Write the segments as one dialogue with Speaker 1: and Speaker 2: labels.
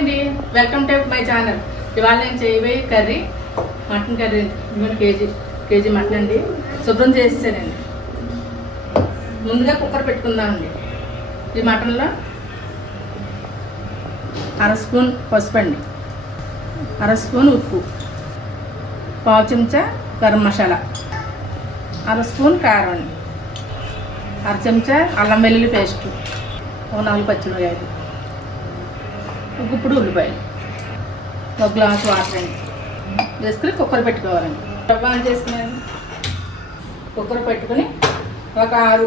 Speaker 1: అండి. Welcome to my channel ఇవాళ నేను చేయబోయే కర్రీ మటన్ కర్రీ మూడు కేజీ కేజీ మటన్ అండి. శుభ్రం చేసేసానండి. ముందుగా కుక్కర్ పెట్టుకుందామండి. ఈ మటన్లో అర స్పూన్ పసుపు అండి. అర స్పూన్ ఉప్పు. పావు చెంచా గరం మసాలా. అర స్పూన్ కారం అండి. అర చెంచా అల్లం వెల్లుల్లి పేస్ట్. ఒక నాలుగు పచ్చిమిరకాయలు ఒక గుప్పుడు ఉల్లిపాయలు. ఒక గ్లాస్ వాటర్ అండి. వేసుకుని కుక్కర్ పెట్టుకోవాలండి. రవ్వ ఆన్ చేసుకున్నాను కుక్కర్ పెట్టుకుని ఒక ఆరు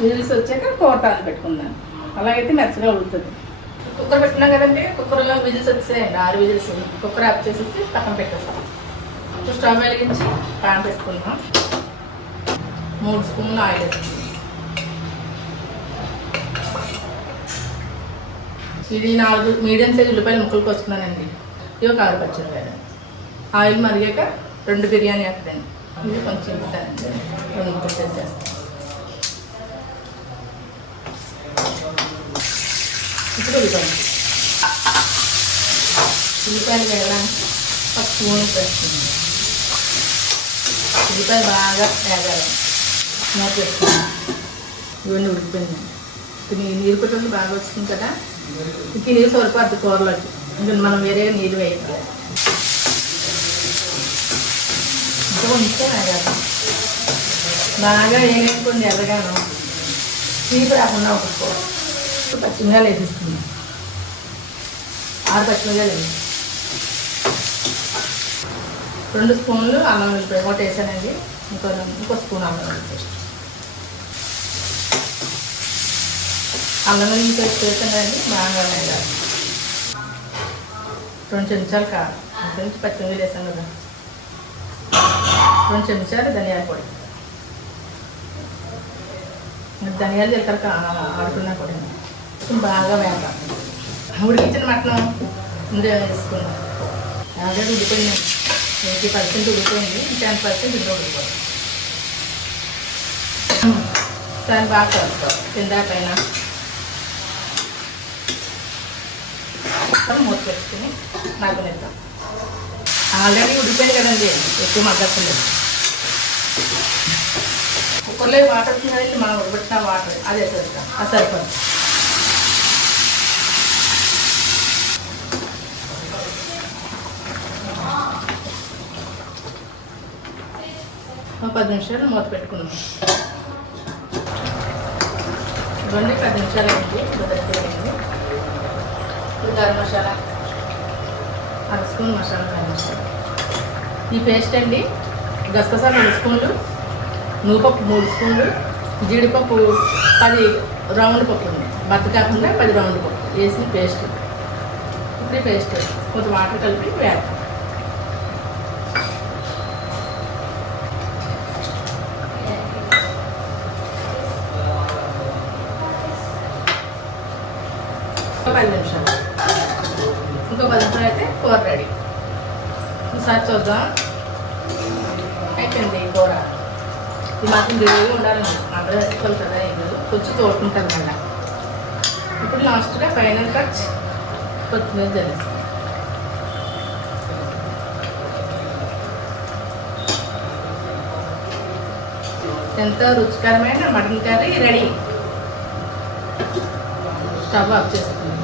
Speaker 1: విజిల్స్ వచ్చాక కూర తాను పెట్టుకుందాం. అలాగైతే మెత్తగా ఉడుతుంది కుక్కర్ పెట్టినాం కదండి కుక్కర్లో విజిల్స్ వచ్చాయండి. ఆరు విజిల్స్ కుక్కర్ ఆఫ్ చేసేసి పక్కన పెట్టేస్తాం. ఇప్పుడు స్టవ్ వెలిగించి పాన్ పెట్టుకుందాం. మూడు స్పూన్లు ఆయిల్ వేసుకుందాం ఇది నాలుగు మీడియం సైజ్ ఉల్లిపాయలు ముక్కలు కోసుకున్నానండి. ఇవి ఒక ఆరు పచ్చిమిరపాయలు ఆయిల్ మరిగాక రెండు బిర్యానీ వేస్తాను ఇది కొంచెం ఇస్తానండి రెండు ముక్కలు చేసేస్తాను. ఇప్పుడు ఉల్లిపాయలు. ఉల్లిపాయలు వేయడానికి ఒక స్పూన్ వేస్తుంది ఉల్లిపాయలు బాగా వేగాలి. మూత పెట్టుకున్నాను ఇవన్నీ ఉడికిపోయిందండి నీరు కొట్టండి బాగా వచ్చింది కదా. ఇంక నీరు సరిపోద్ది కూరలోకి. ఇంకా మనం వేరే నీరు వేయాలి ఇంకా ఉంటే బాగా వేయకుండా ఎర్రగాను. తీపి రాకుండా ఒక కూర. పచ్చిమిరకాయలు వేసిస్తుంది ఆరు పచ్చిమిగా లేదు రెండు స్పూన్లు అల్లం వెళ్ళిపోయి ఒకటి వేసానండి. ఇంకో ఇంకో స్పూన్ అల్లం వెళ్ళిపోయి అల్లం వెల్లుల్లి పేస్ట్ వేసాను బాగా వేయాలి రెండు చెంచాలు కారం నుంచి పచ్చిమిరపకాయలు వేసాం కదా రెండు చెంచాలు ధనియాల పొడి ధనియాలు జీలకర్ర ఆడుకున్నా కూడా బాగా వేపాలి ఉడికించిన మటన్ ముందే వేసుకున్నాం ఆల్రెడీ ఉడిపోయింది ఎయిటీ పర్సెంట్ ఉడిపోయింది టెన్ పర్సెంట్ ఇంట్లో ఉడిపోయింది సరే బాగా కలుపుతాం కింద మొత్తం మూత పెట్టుకుని మగ్గనిద్దాం ఆల్రెడీ ఉడిపోయింది కదండి ఎక్కువ మగ్గట్లేదు కుక్కర్లో వాటర్ ఉంది కదండి మనం ఉడబెట్టిన వాటర్ అది వేసేస్తాం. అది సరిపోతుంది పది నిమిషాలు మూత పెట్టుకున్నాం ఇవన్నీ పది నిమిషాలు అయింది. గరం మసాలా. అర స్పూన్ మసాలా గరం మసాలా ఈ పేస్ట్ అండి గసగసాలు రెండు స్పూన్లు నూపప్పు మూడు స్పూన్లు జీడిపప్పు పది రౌండ్ పప్పు ఉంది. బద్ద కాకుండా పది రౌండ్ పప్పు వేసి పేస్ట్. ఇప్పుడు పేస్ట్ కొంచెం వాటర్ కలిపి వేస్తాం ఒక పది నిమిషాలు. ఇంకో పది నిమిషాలు అయితే కూర రెడీ ఒకసారి చూద్దాం. అయిపోయింది ఈ కూర. ఇది మాత్రం గ్రేవీ ఉండాలండి అందరూ వేసుకోవాలి కదా ఇది కొంచెం తోడుకుంటాను మళ్ళీ ఇప్పుడు లాస్ట్గా ఫైనల్ టచ్ కొత్తిమీర తెలుసు ఎంతో రుచికరమైన mutton curry ready. Stove off చేసుకుంది.